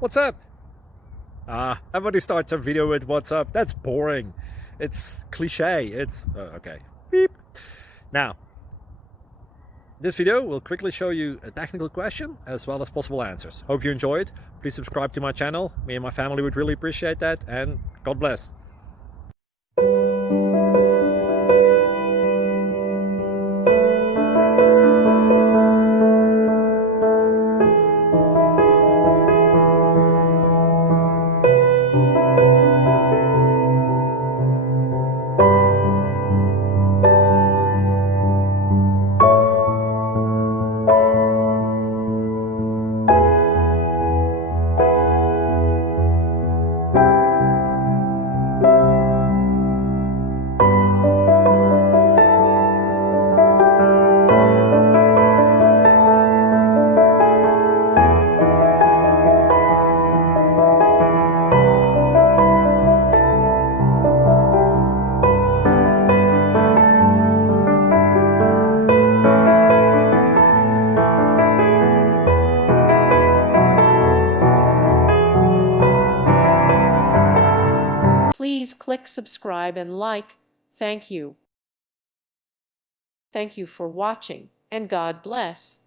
What's up? Everybody starts a video with what's up. That's boring. It's cliche. It's okay. Beep. Now, this video will quickly show you a technical question as well as possible answers. Hope you enjoyed. Please subscribe to my channel. Me and my family would really appreciate that, and God bless. Please click subscribe and like. Thank you. Thank you for watching, and God bless.